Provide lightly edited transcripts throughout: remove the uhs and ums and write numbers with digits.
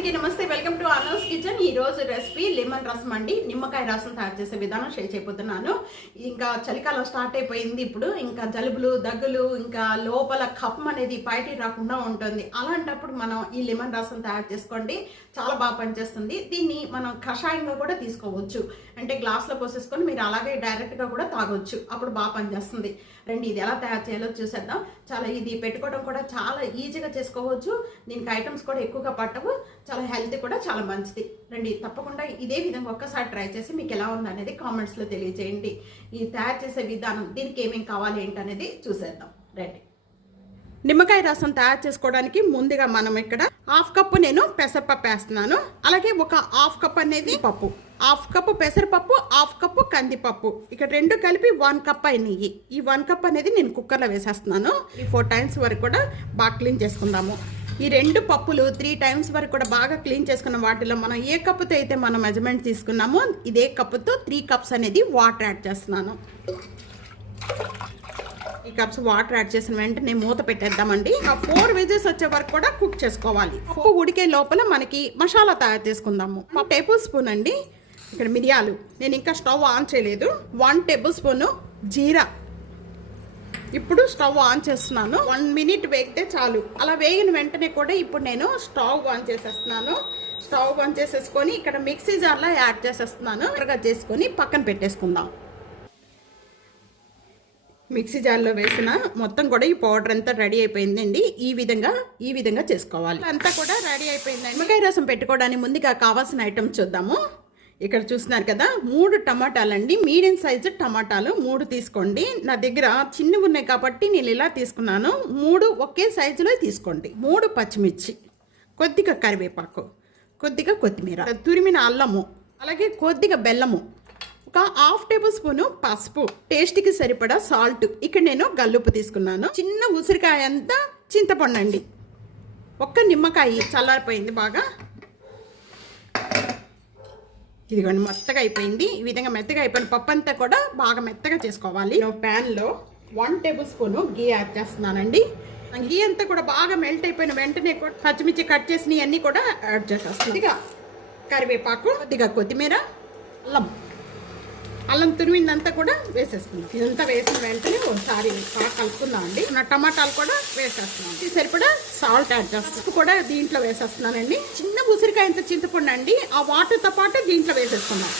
అందరికీ నమస్తే, welcome to Anu's kitchen. ఈ రోజు రెసిపీ లెమన్ రసం అండి. నిమ్మకాయ రసం తయారు చేసే విధానం షేర్ చేయబోతున్నాను. ఇంకా చలికాలం స్టార్ట్ అయిపోయింది. ఇప్పుడు ఇంకా జలుబులు, దగ్గులు, ఇంకా లోపల కఫం అనేది బయటికి రాకుండా ఉంటుంది. అలాంటప్పుడు మనం ఈ లెమన్ రసం తయారు చేసుకోండి, చాలా బాగా పనిచేస్తుంది. దీన్ని మనం కషాయంగా కూడా తీసుకోవచ్చు, అంటే గ్లాస్లో పోసేసుకొని మీరు అలాగే డైరెక్ట్గా కూడా తాగొచ్చు, అప్పుడు బాగా పనిచేస్తుంది. రండి, ఇది ఎలా తయారు చేయాలో చూసేద్దాం. చాలా ఇది పెట్టుకోవడం కూడా చాలా ఈజీగా చేసుకోవచ్చు. దీనికి ఐటమ్స్ కూడా ఎక్కువగా పట్టవు, చాలా హెల్తీ కూడా చాలా మంచిది. రండి, తప్పకుండా ఇదే విధంగా ఒక్కసారి ట్రై చేసి మీకు ఎలా ఉంది అనేది కామెంట్స్లో తెలియజేయండి. ఈ తయారు చేసే విధానం, దీనికి ఏమేమి కావాలి ఏంటనేది చూసేద్దాం. రండి. నిమ్మకాయ రసం తయారు చేసుకోవడానికి ముందుగా మనం ఇక్కడ హాఫ్ కప్పు నేను పెసరపప్పు వేస్తున్నాను. అలాగే ఒక హాఫ్ కప్ అనేది పప్పు, హాఫ్ కప్పు పెసరపప్పు, హాఫ్ కప్పు కందిపప్పు, ఇక్కడ రెండు కలిపి 1 కప్ అయినాయి. ఈ 1 కప్ అనేది నేను కుక్కర్లో వేసేస్తున్నాను. 4 టైమ్స్ వరకు కూడా బాగా క్లీన్ చేసుకుందాము. ఈ రెండు పప్పులు 3 టైమ్స్ వరకు కూడా బాగా క్లీన్ చేసుకున్న వాటిలో మనం ఏ కప్పుతో అయితే మనం మెజర్మెంట్ తీసుకున్నామో ఇదే కప్పుతో 3 కప్స్ అనేది వాటర్ యాడ్ చేస్తున్నాను. 3 కప్స్ వాటర్ యాడ్ చేసిన వెంటనే మూత పెట్టేద్దామండి. 4 విజిల్స్ వచ్చే వరకు కూడా కుక్ చేసుకోవాలి. పప్పు ఉడికే లోపల మనకి మసాలా తయారు చేసుకుందాము. 1 టేబుల్ స్పూన్ అండి ఇక్కడ మిరియాలు, నేను ఇంకా స్టవ్ ఆన్ చేయలేదు. 1 టేబుల్ స్పూను జీరా, ఇప్పుడు స్టవ్ ఆన్ చేస్తున్నాను. 1 మినిట్ వేగితే చాలు. అలా వేగిన వెంటనే కూడా ఇప్పుడు నేను స్టవ్ ఆన్ చేసేస్తున్నాను. స్టవ్ ఆన్ చేసేసుకొని ఇక్కడ మిక్సీ జార్లో యాడ్ చేసేస్తున్నాను. త్వరగా చేసుకొని పక్కన పెట్టేసుకుందాం. మిక్సీ జార్లో వేసిన మొత్తం కూడా ఈ పౌడర్ అంతా రెడీ అయిపోయిందండి. ఈ విధంగా చేసుకోవాలి. అంతా కూడా రెడీ అయిపోయిందండి. నిమ్మకాయ రసం పెట్టుకోవడానికి ముందుగా కావాల్సిన ఐటమ్స్ చూద్దాము. ఇక్కడ చూస్తున్నారు కదా, 3 టమాటాలండి, మీడియం సైజు టమాటాలు 3 తీసుకోండి. నా దగ్గర చిన్నవి ఉన్నాయి కాబట్టి నేను ఇలా తీసుకున్నాను. 3 ఒకే సైజులో తీసుకోండి. 3 పచ్చిమిర్చి, కొద్దిగా కరివేపాకు, కొద్దిగా కొత్తిమీర, తురిమిన అల్లము, అలాగే కొద్దిగా బెల్లము, ఒక హాఫ్ టేబుల్ స్పూను పసుపు, టేస్ట్కి సరిపడా సాల్ట్, ఇక్కడ నేను గల్లుప్పు తీసుకున్నాను. చిన్న ఉసిరికాయ అంతా చింతపండు అండి, ఒక్క నిమ్మకాయ చల్లారిపోయింది బాగా. ఇదిగోండి, మెత్తగా అయిపోయింది. ఈ విధంగా మెత్తగా అయిపోయిన పప్పు అంతా కూడా బాగా మెత్తగా చేసుకోవాలి. ప్యాన్లో 1 టేబుల్ స్పూను గీ యాడ్ చేస్తున్నానండి. గీ అంతా కూడా బాగా మెల్ట్ అయిపోయిన వెంటనే పచ్చిమిర్చి కట్ చేసినవి అన్నీ కూడా యాడ్ చేసేస్తాను. కొద్దిగా కరివేపాకు, కొద్దిగా కొత్తిమీర, అల్లం తురిమిందంతా కూడా వేసేసుకుందాం. ఇదంతా వేసిన వెంటనే ఒకసారి బాగా కలుపుకుందాం అండి. నా టమాటాలు కూడా వేసేస్తున్నాం. ఇది సరిపడా సాల్ట్ యాడ్ చేస్తాను కూడా దీంట్లో వేసేస్తున్నానండి. చిన్న ఉసిరికాయ అంత చింతపండు అండి, ఆ వాటర్తో పాటు దీంట్లో వేసేసుకున్నాం.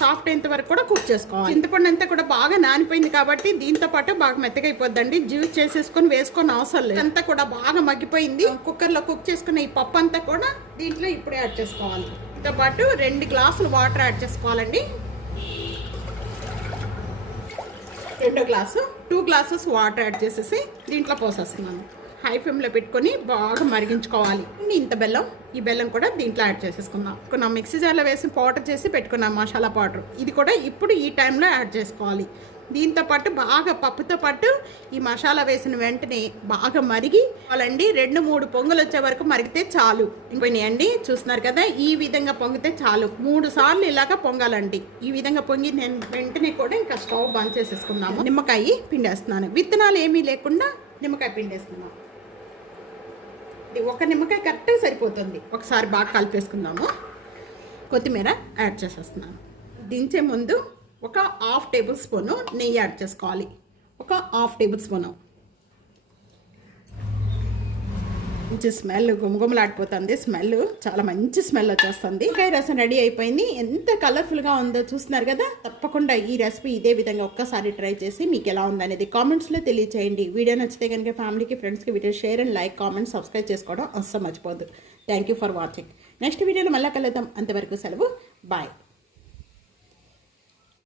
సాఫ్ట్ అయ్యేంత వరకు కూడా కుక్ చేసుకోవాలి. చింతపండు అంతా కూడా బాగా నానిపోయింది కాబట్టి దీంతో పాటు బాగా మెత్తగా అయిపోద్దండి. జ్యూస్ చేసేసుకొని వేసుకొని అవసరం లేదు. అంతా కూడా బాగా మగ్గిపోయింది. కుక్కర్లో కుక్ చేసుకున్న ఈ పప్పు అంతా కూడా దీంట్లో ఇప్పుడే యాడ్ చేసుకోవాలి. దీంతో పాటు 2 గ్లాసులు వాటర్ యాడ్ చేసుకోవాలండి. 2 గ్లాసు 2 గ్లాసెస్ వాటర్ యాడ్ చేసేసి దీంట్లో పోసేస్తున్నాను. హై ఫ్లేమ్లో పెట్టుకొని బాగా మరిగించుకోవాలి. ఇంత బెల్లం, ఈ బెల్లం కూడా దీంట్లో యాడ్ చేసేసుకుందాం. నా మిక్సీ జార్లో వేసి పౌడర్ చేసి పెట్టుకున్నాం మసాలా పౌడర్, ఇది కూడా ఇప్పుడు ఈ టైంలో యాడ్ చేసుకోవాలి. దీంతో పాటు బాగా పప్పుతో పాటు ఈ మసాలా వేసిన వెంటనే బాగా మరిగి వాళ్ళండి 2-3 పొంగులు వచ్చే వరకు మరిగితే చాలు. ఇంకోనండి, చూస్తున్నారు కదా, ఈ విధంగా పొంగితే చాలు. 3 సార్లు ఇలాగా పొంగాలండి. ఈ విధంగా పొంగి నేను వెంటనే కూడా ఇంకా స్టవ్ బంద్ చేసేసుకున్నాము. నిమ్మకాయ పిండేస్తున్నాను, విత్తనాలు ఏమీ లేకుండా నిమ్మకాయ పిండేస్తున్నాను. ఒక నిమ్మకాయ కరెక్ట్గా సరిపోతుంది. ఒకసారి బాగా కలిపేసుకుందాము. కొత్తిమీర యాడ్ చేసేస్తున్నాను. దించే ముందు ఒక హాఫ్ టేబుల్ స్పూను నెయ్యి యాడ్ చేసుకోవాలి. ఒక హాఫ్ టేబుల్ స్పూను. మంచి స్మెల్, గుమగుమలాడిపోతుంది. స్మెల్ చాలా మంచి స్మెల్ వచ్చేస్తుంది. నిమ్మకాయ రసం రెడీ అయిపోయింది. ఎంత కలర్ఫుల్గా ఉందో చూస్తున్నారు కదా. తప్పకుండా ఈ రెసిపీ ఇదే విధంగా ఒక్కసారి ట్రై చేసి మీకు ఎలా ఉందనేది కామెంట్స్లో తెలియచేయండి. వీడియో నచ్చితే కనుక ఫ్యామిలీకి, ఫ్రెండ్స్కి video share and like, comment, subscribe చేసుకోవడం అస్సలు మర్చిపోద్దు. Thank you for watching. Next వీడియోలో మళ్ళీ కలుద్దాం. అంతవరకు సెలవు. బాయ్.